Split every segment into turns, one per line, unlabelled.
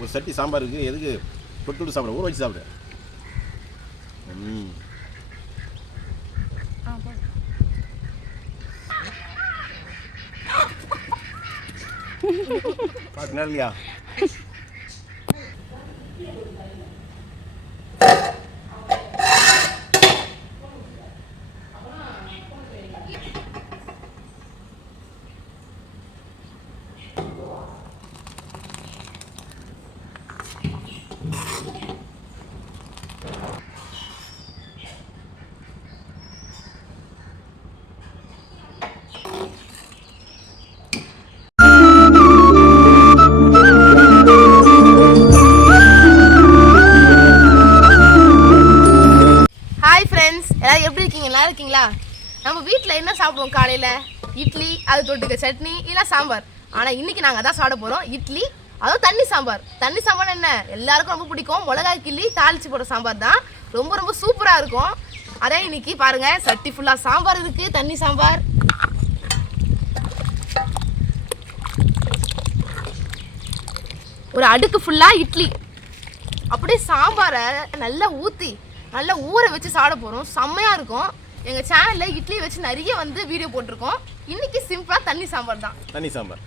ஒரு சட்டி சாம்பாருக்கு எதுக்கு? தொட்டு விட்டு சாப்பிட ஊற வச்சு சாப்பிடு. ம்.
ஆ போதும்
பார்த்து இல்லையா?
இருக்கீங்களா? நம்ம வீட்டில் என்ன சாப்பிடுவோம் காலையில்? இட்லி அது தொட்டுக்க சட்னி இல்லை சாம்பார். ஆனால் இன்னைக்கு நாங்கள் அதான் சாப்பிட போகிறோம் இட்லி அதுவும் தண்ணி சாம்பார். தண்ணி சாம்பார் என்ன? எல்லாருக்கும் ரொம்ப பிடிக்கும். மிளகாய் கிள்ளி தாளிச்சு போடுற சாம்பார் தான். ரொம்ப ரொம்ப சூப்பராக இருக்கும். அதான் இன்னைக்கு பாருங்க சட்டி ஃபுல்லாக சாம்பார் இருக்குது தண்ணி சாம்பார். ஒரு அடுக்கு ஃபுல்லாக இட்லி. அப்படியே சாம்பாரை நல்லா ஊற்றி நல்லா ஊற வச்சு சாப்பிட போகிறோம் செம்மையாக இருக்கும். எங்கள் சேனலில் இட்லி வச்சு நிறைய வந்து வீடியோ போட்டிருக்கோம். இன்னைக்கு சிம்பிளாக தண்ணி சாம்பார் தான்.
தண்ணி சாம்பார்.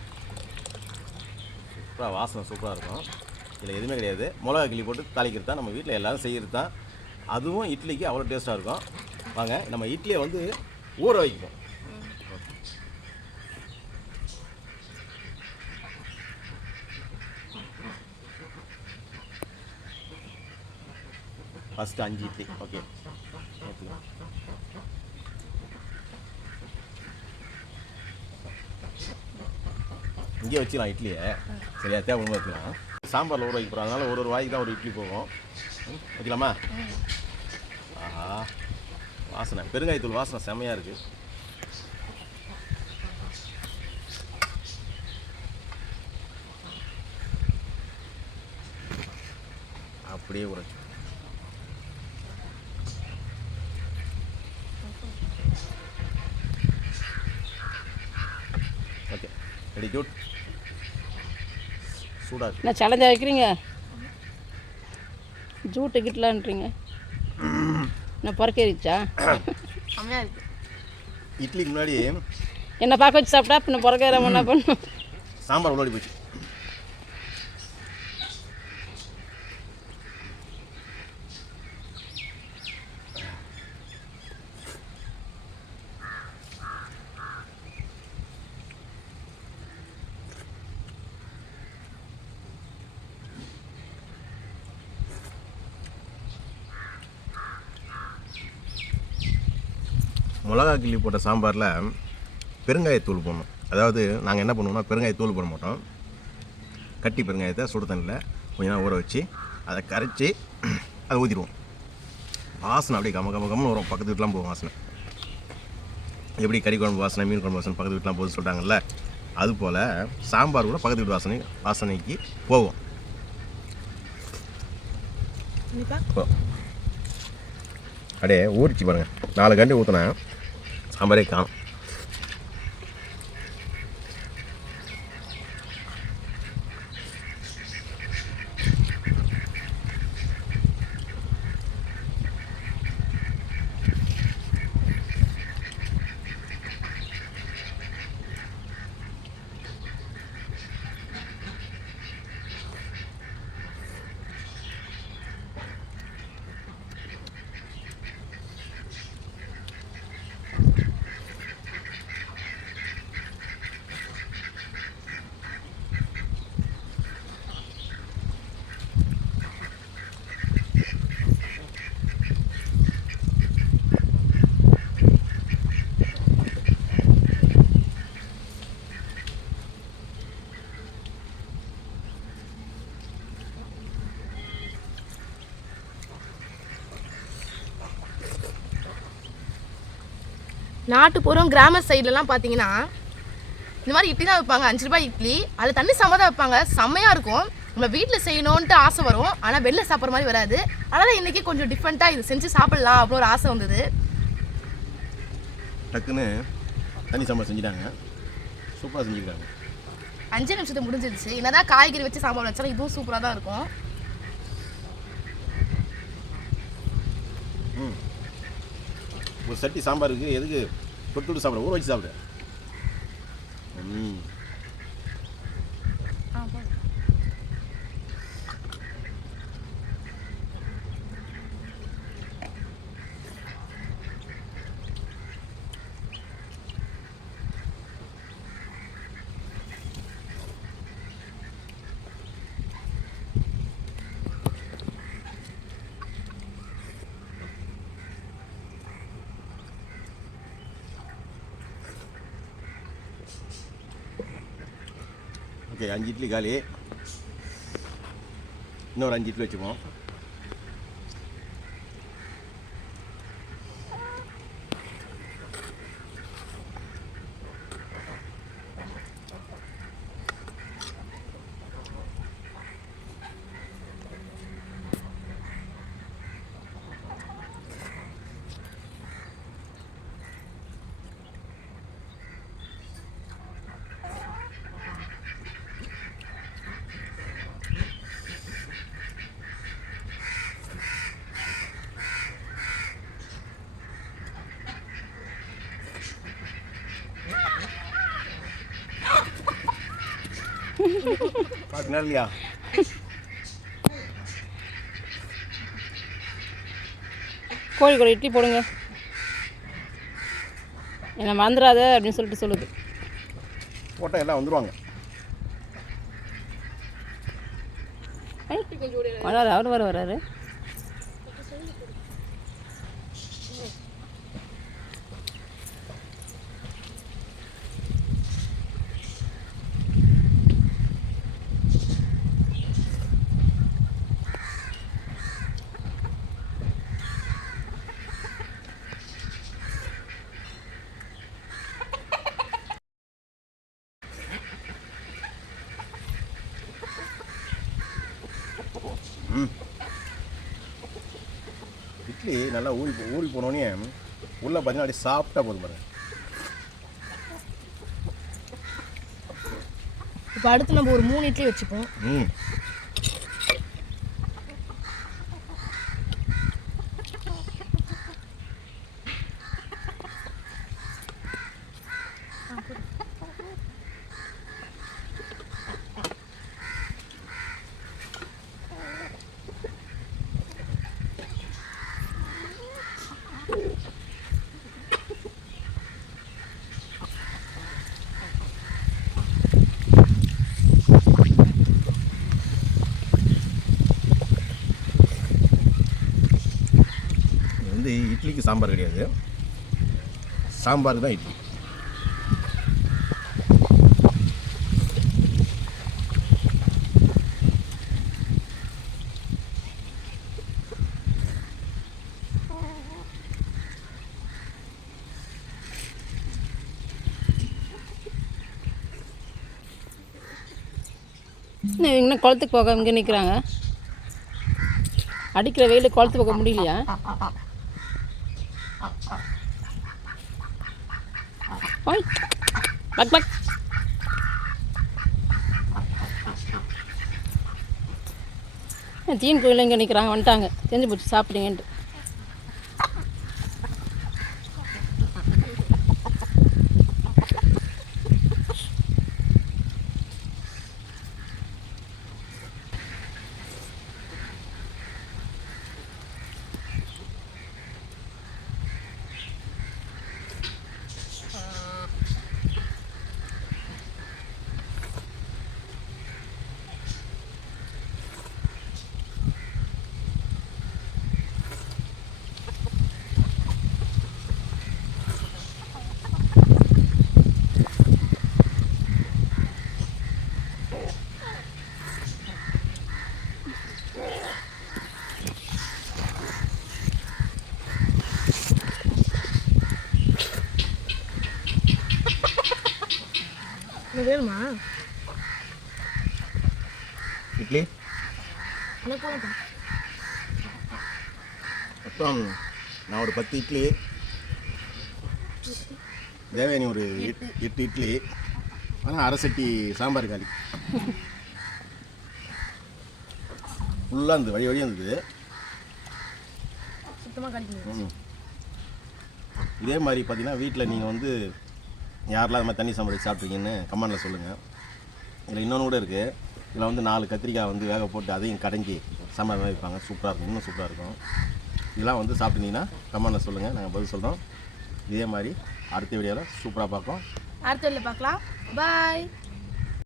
சூப்பராக வாசனை சூப்பராக இருக்கும். இதில் எதுவுமே கிடையாது. மிளகா கிள்ளி போட்டு தாளிக்கிறது தான் நம்ம வீட்டில் எல்லோரும் செய்கிறது தான். அதுவும் இட்லிக்கு அவ்வளோ டேஸ்ட்டாக இருக்கும். வாங்க நம்ம இட்லியை வந்து ஊற வைக்கணும். ஃபஸ்ட்டு அஞ்சு இட்லி. ஓகே இங்கேயே வச்சுக்கலாம் இட்லியை. சரியா? தேவை வச்சுக்கலாம். சாம்பாரில் ஊற வைக்க போகிறோம் அதனால ஒரு ஒரு வாய்க்கு தான் ஒரு இட்லி போகும். ம், வைக்கலாமா? ஆஹா வாசனை. பெருங்காயத்தூள் வாசனை செம்மையாக இருக்குது அப்படியே உரைச்சு ஓகே ரெடி குட். சூடாக இருக்கு
என்ன சேலஞ்சாக வைக்கிறீங்க ஜூட்டு கிட்டலான்றீங்க என்ன பொறக்கேறிச்சா?
செம்மையாக இருக்குது
இட்லிக்கு முன்னாடி
என்ன பார்க்க வச்சு சாப்பிட்டா பின்ன பொறக்கேற என்ன பண்ணும்?
சாம்பார் உள்ளாடி போச்சு. மிளகா கிள்ளி போட்ட சாம்பாரில் பெருங்காயத்தூள் போடணும். அதாவது நாங்கள் என்ன பண்ணுவோம்னா பெருங்காயத்தூள் போட மாட்டோம். கட்டி பெருங்காயத்தை சுடு தண்ணியில் கொஞ்ச நேரம் ஊற வச்சு அதை கரைச்சி அதை ஊற்றிடுவோம் வாசனை அப்படியே கம கம கமன்னு வரும். பக்கத்து வீட்டுலாம் போகும் வாசனை. எப்படி கறி குழம்பு வாசனை மீன் குழம்பு வாசனை பக்கத்து வீட்டுலாம் போகுது சொல்கிறாங்கல்ல அதுபோல் சாம்பார் கூட பக்கத்து வீட்டு வாசனை வாசனைக்கு இப்போ அப்படியே ஊறிச்சு பாருங்கள் நாலு கண்டி ஊற்றினா சாம்பாரே காணும்
நாட்டுப்புறம் கிராம சைட்லலாம் பார்த்தீங்கன்னா இந்த மாதிரி இட்லி தான் வைப்பாங்க. அஞ்சு ரூபாய் இட்லி. அது தண்ணி சாம்பார் தான் வைப்பாங்க. செம்மையாக இருக்கும். நம்ம வீட்டில் செய்யணுன்ட்டு ஆசை வரும். ஆனால் வெளில சாப்பிட்ற மாதிரி வராது. அதனால் இன்றைக்கி கொஞ்சம் டிஃப்ரெண்ட்டாக இது செஞ்சு சாப்பிட்லாம் அப்படின்னு ஒரு ஆசை வந்தது.
டக்குன்னு தண்ணி சாம்பார் செஞ்சுட்டாங்க. சூப்பராக செஞ்சுக்கிறாங்க
அஞ்சு நிமிஷத்துக்கு முடிஞ்சிருச்சு. என்னதான் காய்கறி வச்சு சாம்பார் வச்சாலும் இதுவும் சூப்பராக தான் இருக்கும்.
ஒரு சட்டி இருக்குது எதுக்கு? தொட்டு சாப்பிட ஊற வச்சு சாப்பிடு. ம். ஓகே அஞ்சு இட்லி காலி. இன்னொரு அஞ்சு இட்லி வச்சுப்போம். பார்த்தீங்களா இல்லையா
கோழி கூட இட்லி போடுங்க. என்னை மறந்துடாத அப்படின்னு சொல்லிட்டு சொல்லுது.
போட்டால் எல்லாம் வந்துடுவாங்க
வராரு அவர் வர வராரு.
இட்லி நல்லா ஊறி ஊறி போனோடனே உள்ளே பார்த்தீங்கன்னா அப்படியே சாப்பிட்டா போதும் பாருங்க.
இப்போ அடுத்து நம்ம ஒரு மூணு இட்லி வச்சுப்போம்.
ம். வந்து இட்லிக்கு சாம்பார் கிடையாது. சாம்பார் தான் இட்லி.
என்ன இங்கே குளத்துக்கு போக இங்கே நிற்கிறாங்க அடிக்கிற வெயில் குளத்து போக முடியலையா? ஓய் பக் பக். தீன் கோயில் இங்கே நிற்கிறாங்க வந்துட்டாங்க. தெரிஞ்சு போச்சு சாப்பிடுங்கன்ட்டு.
இது வேணுமா?
இட்லி? மொத்தம் நான் ஒரு பத்து இட்லி. தேவயானி ஒரு எட்- எட்டு இட்லி. ஆனால் அரை சட்டி சாம்பார் காலி. ஃபுல்லாக இருந்தது வழி வழியாக இருந்தது. இதே மாதிரி பார்த்தீங்கன்னா வீட்டில் நீங்கள் வந்து யாரெல்லாம் அது மாதிரி தண்ணி சாம்பார் வச்சு சாப்பிட்றீங்கன்னு கமெண்டில் சொல்லுங்கள் இதில் இன்னொன்று கூட இருக்குது இதில் வந்து நாலு கத்திரிக்காய் வந்து வேக போட்டு அதையும் கடைஞ்சி சாம்பார் மாதிரி வைப்பாங்க. சூப்பராக இருக்கும். இன்னும் சூப்பராக இருக்கும். இதெல்லாம் வந்து சாப்பிட்டீங்கன்னா கமெண்டில் சொல்லுங்கள் நாங்கள் பதில் சொல்கிறோம் இதே மாதிரி அடுத்த வீடியோவில் சூப்பராக பார்ப்போம்.
அடுத்த வீடியோவில் பார்க்கலாம். பாய்